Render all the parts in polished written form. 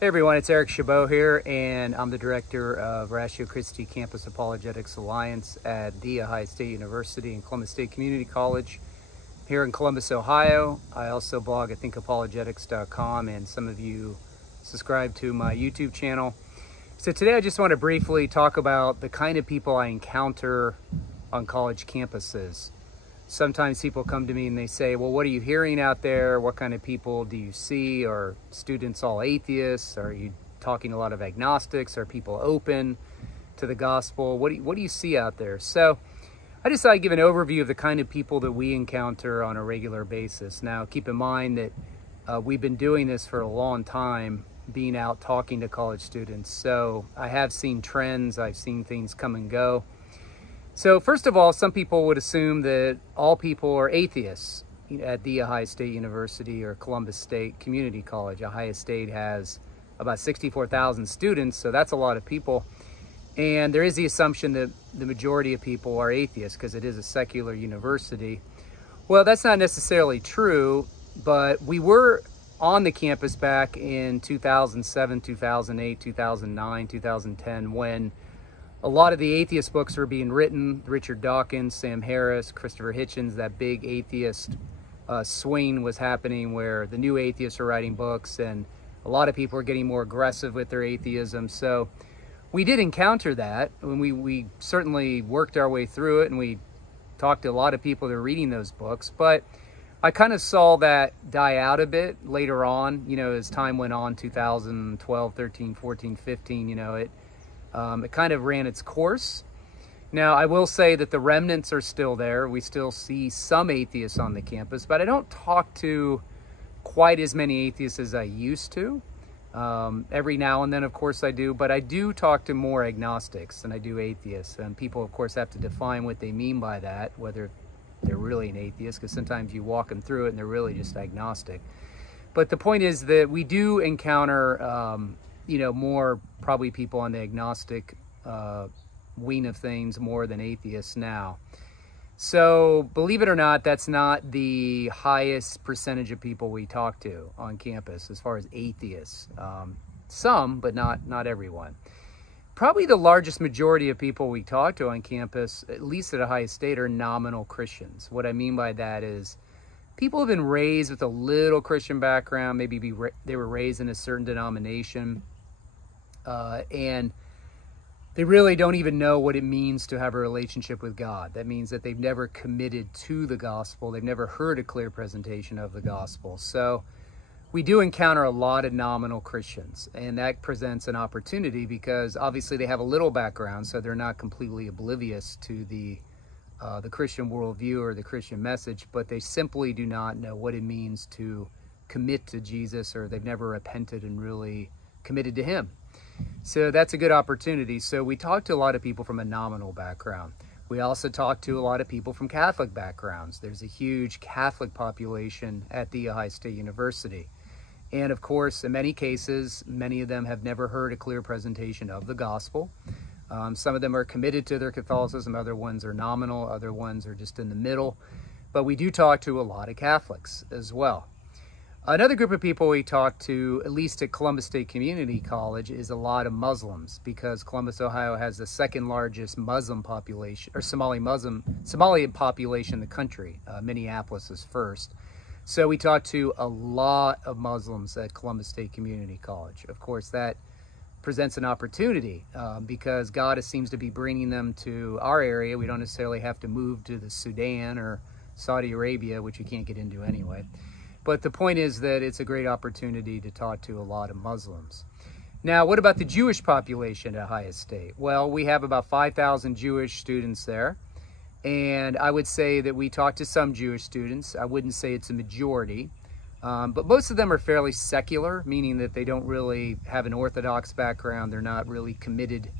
Hey everyone, it's Eric Chabot here, and I'm the director of Ratio Christi Campus Apologetics Alliance at the Ohio State University and Columbus State Community College here in Columbus, Ohio. I also blog at thinkapologetics.com, and some of you subscribe to my YouTube channel. So today I just want to briefly talk about the kind of people I encounter on college campuses. Sometimes people come to me and they say, well, what are you hearing out there? What kind of people do you see? Are students all atheists? Are you talking to a lot of agnostics? Are people open to the gospel? What do you see out there? So I just thought I'd give an overview of the kind of people that we encounter on a regular basis. Now, keep in mind that we've been doing this for a long time, being out talking to college students. So I have seen trends. I've seen things come and go. So first of all, some people would assume that all people are atheists at the Ohio State University or Columbus State Community College. Ohio State has about 64,000 students, so that's a lot of people. And there is the assumption that the majority of people are atheists because it is a secular university. Well, that's not necessarily true, but we were on the campus back in 2007, 2008, 2009, 2010 when a lot of the atheist books were being written. Richard Dawkins, Sam Harris, Christopher Hitchens, that big atheist swing was happening where the new atheists are writing books and a lot of people are getting more aggressive with their atheism. So we did encounter that, and we certainly worked our way through it, and we talked to a lot of people that are reading those books. But I kind of saw that die out a bit later on, as time went on, 2012, 13, 14, 15, it kind of ran its course. Now, I will say that the remnants are still there. We still see some atheists on the campus, but I don't talk to quite as many atheists as I used to. Every now and then, of course, I do, but I do talk to more agnostics than I do atheists. And people, of course, have to define what they mean by that, whether they're really an atheist, because sometimes you walk them through it and they're really just agnostic. But the point is that we do encounter more probably people on the agnostic wing of things more than atheists now. So believe it or not, that's not the highest percentage of people we talk to on campus as far as atheists. Some, but not everyone. Probably the largest majority of people we talk to on campus, at least at Ohio State, are nominal Christians. What I mean by that is people have been raised with a little Christian background. Maybe they were raised in a certain denomination. And they really don't even know what it means to have a relationship with God. That means that they've never committed to the gospel. They've never heard a clear presentation of the gospel. So we do encounter a lot of nominal Christians, and that presents an opportunity because obviously they have a little background, so they're not completely oblivious to the Christian worldview or the Christian message, but they simply do not know what it means to commit to Jesus, or they've never repented and really committed to him. So that's a good opportunity. So we talk to a lot of people from a nominal background. We also talk to a lot of people from Catholic backgrounds. There's a huge Catholic population at the Ohio State University. And of course, in many cases, many of them have never heard a clear presentation of the gospel. Some of them are committed to their Catholicism. Other ones are nominal. Other ones are just in the middle. But we do talk to a lot of Catholics as well. Another group of people we talk to, at least at Columbus State Community College, is a lot of Muslims, because Columbus, Ohio has the second largest Muslim population, or Somali population in the country. Minneapolis is first. So we talk to a lot of Muslims at Columbus State Community College. Of course, that presents an opportunity because God seems to be bringing them to our area. We don't necessarily have to move to the Sudan or Saudi Arabia, which we can't get into anyway. But the point is that it's a great opportunity to talk to a lot of Muslims. Now, what about the Jewish population at Ohio State? Well, we have about 5,000 Jewish students there. And I would say that we talk to some Jewish students. I wouldn't say it's a majority. But most of them are fairly secular, meaning that they don't really have an Orthodox background. They're not really committed,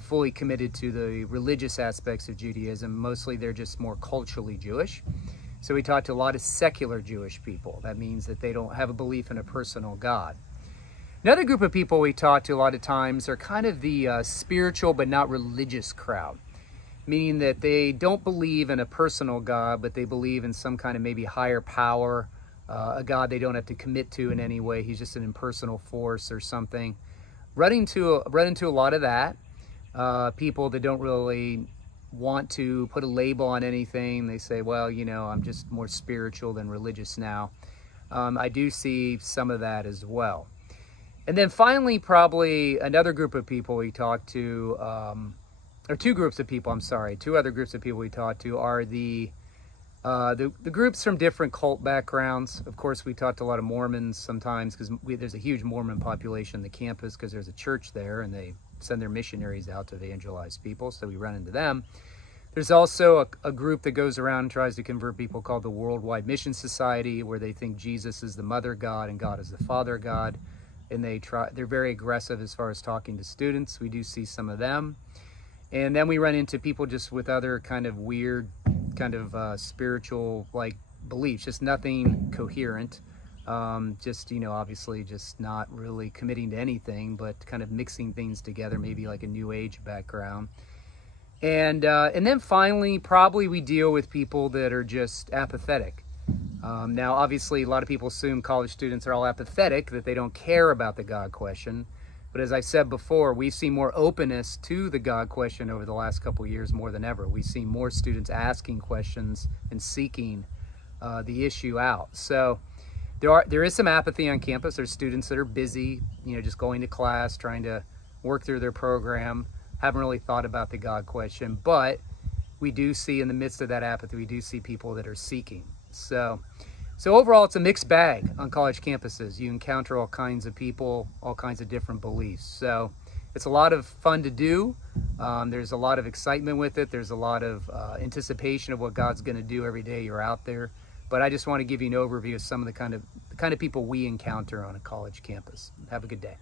fully committed to the religious aspects of Judaism. Mostly they're just more culturally Jewish. So we talk to a lot of secular Jewish people. That means that they don't have a belief in a personal God. Another group of people we talk to a lot of times are kind of the spiritual but not religious crowd, meaning that they don't believe in a personal God, but they believe in some kind of maybe higher power a God they don't have to commit to in any way. He's just an impersonal force or something. Run into a lot of that. People that don't really want to put a label on anything. They say, well, you know, I'm just more spiritual than religious now. I do see some of that as well. And then finally, probably another group of people we talk to, or two groups of people, I'm sorry, two other groups of people we talk to are the groups from different cult backgrounds. Of course, we talk to a lot of Mormons sometimes because there's a huge Mormon population on the campus because there's a church there and they send their missionaries out to evangelize people, so we run into them. There's also a group that goes around and tries to convert people called the Worldwide Mission Society, where they think Jesus is the mother God and God is the father God, and they're very aggressive as far as talking to students. We do see some of them. And then we run into people just with other kind of weird kind of spiritual like beliefs, just nothing coherent. Just, you know, obviously just not really committing to anything, but kind of mixing things together, maybe like a New Age background. And then finally, probably we deal with people that are just apathetic. Now, obviously, a lot of people assume college students are all apathetic, that they don't care about the God question. But as I said before, we've seen more openness to the God question over the last couple of years more than ever. We've seen more students asking questions and seeking the issue out. So there is some apathy on campus. There's students that are busy, you know, just going to class, trying to work through their program, haven't really thought about the God question. But we do see in the midst of that apathy, we do see people that are seeking. So overall, it's a mixed bag on college campuses. You encounter all kinds of people, all kinds of different beliefs. So it's a lot of fun to do. There's a lot of excitement with it. There's a lot of anticipation of what God's going to do every day you're out there. But I just want to give you an overview of some of the kind of people we encounter on a college campus. Have a good day.